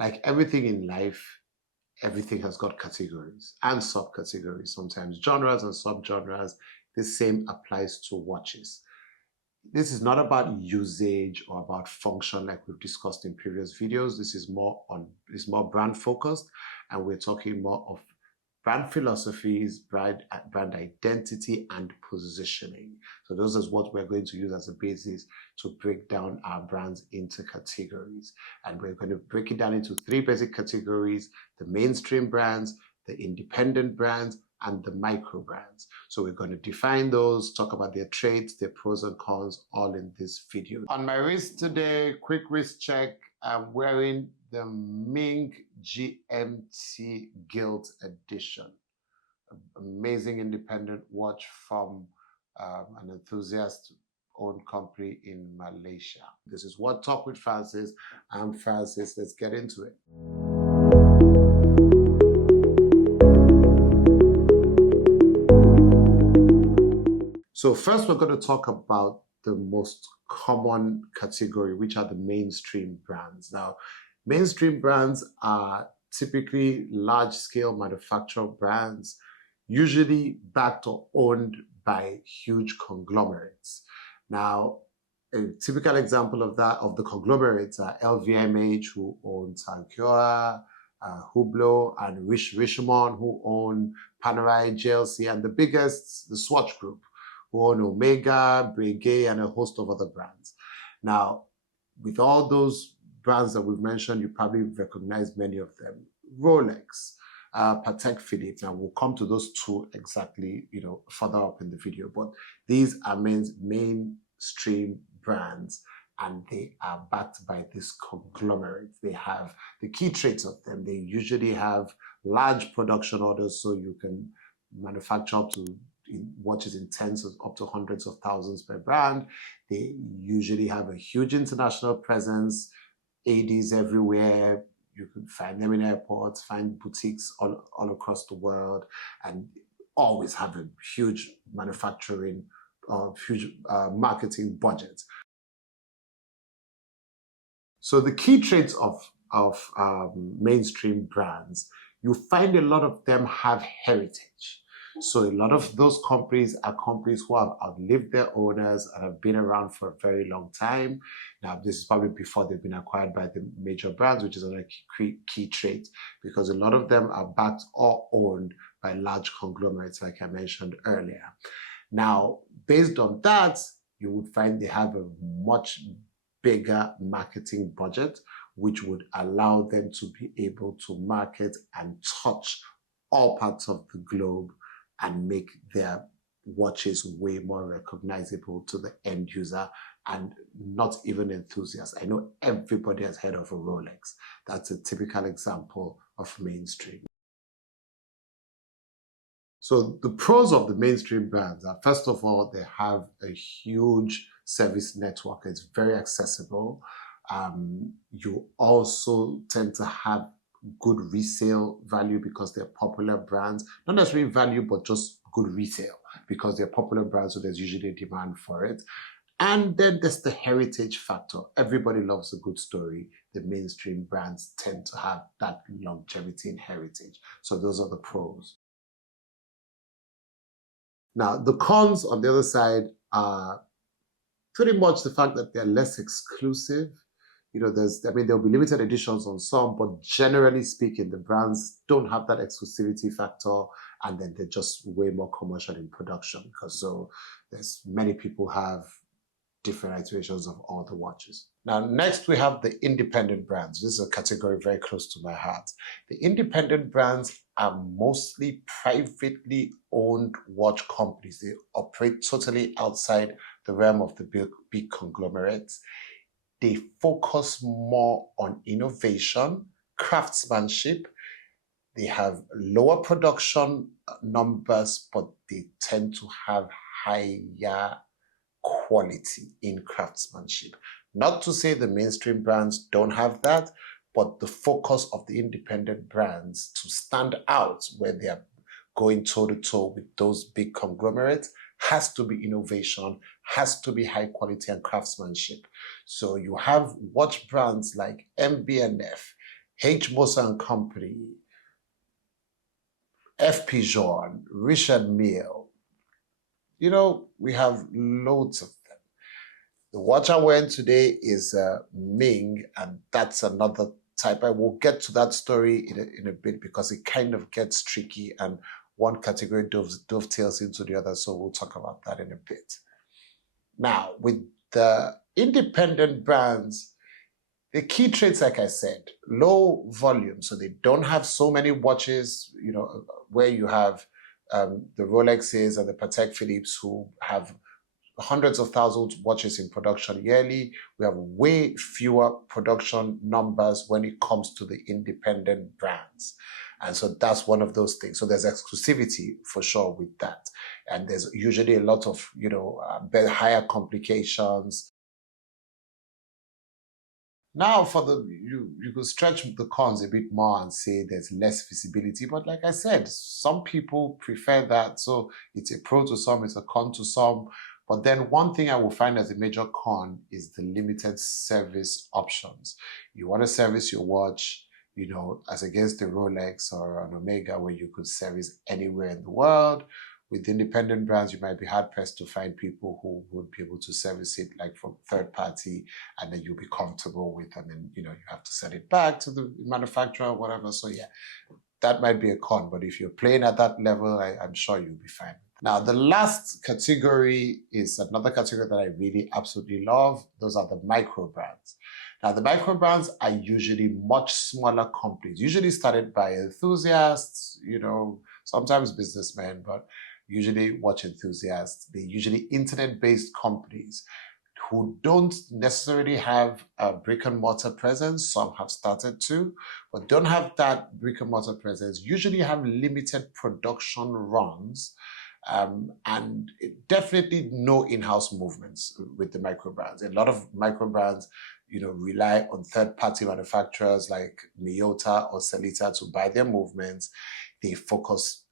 Like everything in life, everything has got categories and subcategories, sometimes genres and subgenres. The same applies to watches. This is not about usage or about function like we've discussed in previous videos. This is more brand focused, and we're talking more of brand philosophies, brand identity, and positioning. So those is what we're going to use as a basis to break down our brands into categories. And we're going to break it down into three basic categories: the mainstream brands, the independent brands, and the micro brands. So we're going to define those, talk about their traits, their pros and cons, all in this video. On my wrist today, quick wrist check, I'm wearing the Ming GMT Gilt Edition. Amazing independent watch from an enthusiast owned company in Malaysia. This is What Talk with Francis. I'm Francis. Let's get into it. So first, we're going to talk about the most common category, which are the mainstream brands. Now, mainstream brands are typically large-scale manufacturer brands, usually backed or owned by huge conglomerates. Now, a typical example of the conglomerates are LVMH, who own Sankeoa, Hublot, and Richemont, who own Panerai, JLC, and the biggest, the Swatch Group, who own Omega, Breguet, and a host of other brands. Now, with all those brands that we've mentioned, you probably recognize many of them. Rolex, Patek Philippe. Now, we'll come to those two exactly, further up in the video, but these are mainstream brands, and they are backed by this conglomerate. They have the key traits of them. They usually have large production orders, so you can manufacture up to watches in tens of up to hundreds of thousands per brand. They usually have a huge international presence, ADs everywhere. You can find them in airports, find boutiques all across the world, and always have a huge manufacturing, huge marketing budget. So the key traits of mainstream brands, you find a lot of them have heritage. So a lot of those companies are companies who have outlived their owners and have been around for a very long time. Now, this is probably before they've been acquired by the major brands, which is another key trait, because a lot of them are backed or owned by large conglomerates, like I mentioned earlier. Now, based on that, you would find they have a much bigger marketing budget, which would allow them to be able to market and touch all parts of the globe and make their watches way more recognizable to the end user and not even enthusiasts. I know everybody has heard of a Rolex. That's a typical example of mainstream. So the pros of the mainstream brands are, first of all, they have a huge service network. It's very accessible. You also tend to have good resale value because they're popular brands. Not necessarily value, but just good resale because they're popular brands, so there's usually a demand for it. And then there's the heritage factor. Everybody loves a good story. The mainstream brands tend to have that longevity and heritage. So those are the pros. Now, the cons on the other side are pretty much the fact that they're less exclusive. There'll be limited editions on some, but generally speaking, the brands don't have that exclusivity factor, and then they're just way more commercial in production because there's many people have different iterations of all the watches. Now, next we have the independent brands. This is a category very close to my heart. The independent brands are mostly privately owned watch companies. They operate totally outside the realm of the big conglomerates. They focus more on innovation, craftsmanship. They have lower production numbers, but they tend to have higher quality in craftsmanship. Not to say the mainstream brands don't have that, but the focus of the independent brands to stand out when they are going toe-to-toe with those big conglomerates has to be innovation, has to be high quality and craftsmanship. So you have watch brands like MB&F, H. Moser and Company, F. Pigeon, Richard Mille. We have loads of them. The watch I'm wearing today is Ming, and that's another type. I will get to that story in a bit because it kind of gets tricky and one category dovetails into the other, so we'll talk about that in a bit. Now, with the independent brands, the key traits, like I said, low volume, so they don't have so many watches, where you have the Rolexes and the Patek Philippe's who have hundreds of thousands of watches in production yearly. We have way fewer production numbers when it comes to the independent brands. And so that's one of those things. So there's exclusivity for sure with that. And there's usually a lot of, higher complications. Now, you could stretch the cons a bit more and say there's less visibility. But like I said, some people prefer that. So it's a pro to some, it's a con to some. But then one thing I will find as a major con is the limited service options. You want to service your watch, as against the Rolex or an Omega where you could service anywhere in the world. With independent brands, you might be hard-pressed to find people who would be able to service it like from third party, and then you'll be comfortable with, and then, you have to send it back to the manufacturer or whatever. So yeah, that might be a con, but if you're playing at that level, I'm sure you'll be fine. Now, the last category is another category that I really absolutely love. Those are the micro brands. Now, the micro brands are usually much smaller companies, usually started by enthusiasts, sometimes businessmen, but usually watch enthusiasts. They're usually internet-based companies who don't necessarily have a brick and mortar presence. Some have started to, but don't have that brick and mortar presence, usually have limited production runs, and definitely no in-house movements with the micro brands. A lot of micro brands, rely on third-party manufacturers like Miyota or Sellita to buy their movements. They focus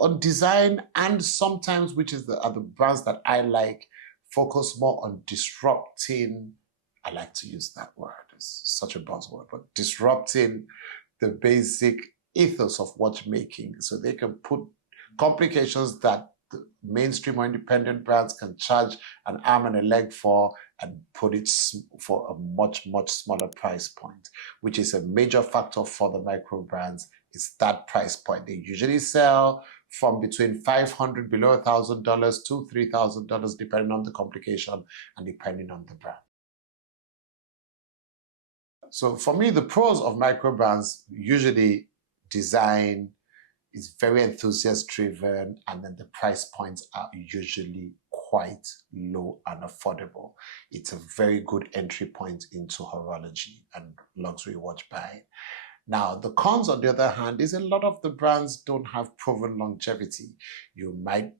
on design, and sometimes, which are the brands that I like, focus more on disrupting. I like to use that word. It's such a buzzword, but disrupting the basic ethos of watchmaking, so they can put complications that the mainstream or independent brands can charge an arm and a leg for, and put it for a much, much smaller price point, which is a major factor for the micro brands, is that price point. They usually sell from between $500, below $1,000 to $3,000, depending on the complication and depending on the brand. So for me, the pros of micro brands, usually design is very enthusiast driven, and then the price points are usually quite low and affordable. It's a very good entry point into horology and luxury watch buying. Now, the cons, on the other hand, is a lot of the brands don't have proven longevity. You might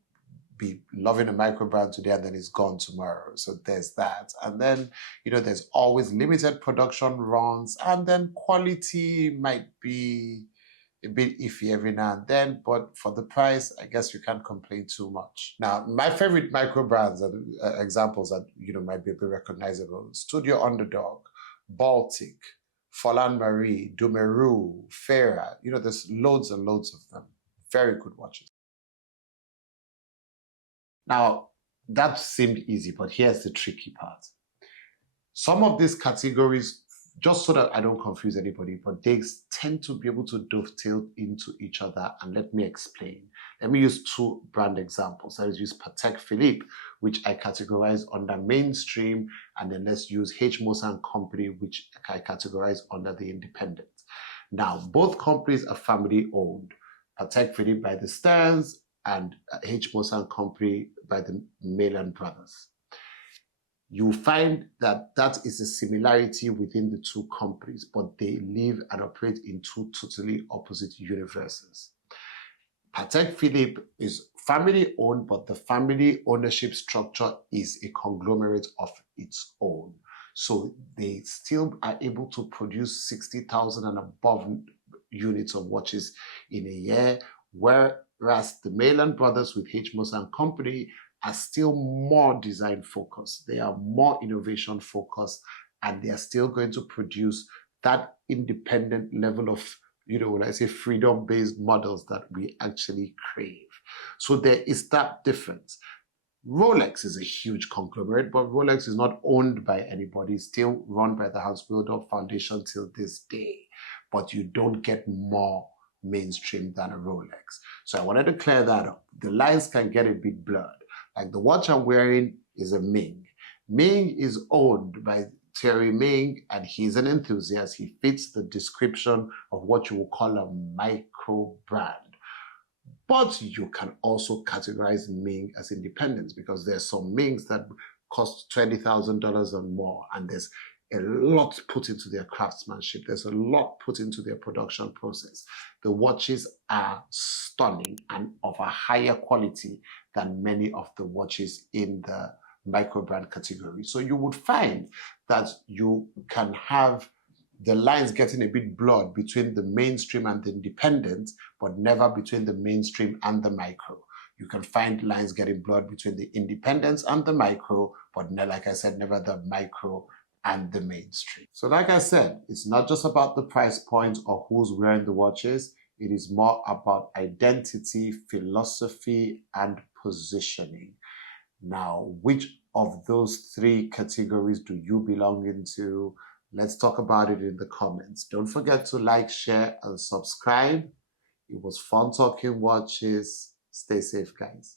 be loving a micro brand today and then it's gone tomorrow. So there's that. And then, there's always limited production runs, and then quality might be a bit iffy every now and then, but for the price, I guess you can't complain too much. Now, my favorite micro brands are examples that, might be a bit recognizable: Studio Underdog, Baltic, Folland Marie, Dumeru, Fera. There's loads and loads of them. Very good watches. Now, that seemed easy, but here's the tricky part. Some of these categories, just so that I don't confuse anybody, but they tend to be able to dovetail into each other, and let me explain. Let me use two brand examples. Let's use Patek Philippe, which I categorize under mainstream, and then let's use H. Moser and Company, which I categorize under the independent. Now, both companies are family owned. Patek Philippe by the Stearns, and H. Moser and Company by the Meylan brothers. You find that is a similarity within the two companies, but they live and operate in two totally opposite universes. Patek Philippe is family owned, but the family ownership structure is a conglomerate of its own. So they still are able to produce 60,000 and above units of watches in a year, whereas the Meylan brothers with H. Moser and Company are still more design focused. They are more innovation focused, and they are still going to produce that independent level of, when I say freedom-based models that we actually crave. So there is that difference. Rolex is a huge conglomerate, but Rolex is not owned by anybody, it's still run by the Hans Willdorf Foundation till this day. But you don't get more mainstream than a Rolex. So I wanted to clear that up. The lines can get a bit blurred. Like the watch I'm wearing is a Ming. Ming is owned by Thierry Ming, and he's an enthusiast. He fits the description of what you would call a micro brand. But you can also categorize Ming as independence, because there's some Mings that cost $20,000 or more, and there's a lot put into their craftsmanship. There's a lot put into their production process. The watches are stunning and of a higher quality than many of the watches in the micro brand category. So you would find that you can have the lines getting a bit blurred between the mainstream and the independent, but never between the mainstream and the micro. You can find lines getting blurred between the independents and the micro, but like I said, never the micro and the mainstream. So like I said, it's not just about the price point or who's wearing the watches. It is more about identity, philosophy, and positioning. Now, which of those three categories do you belong into? Let's talk about it in the comments. Don't forget to like, share, and subscribe. It was fun talking watches. Stay safe, guys.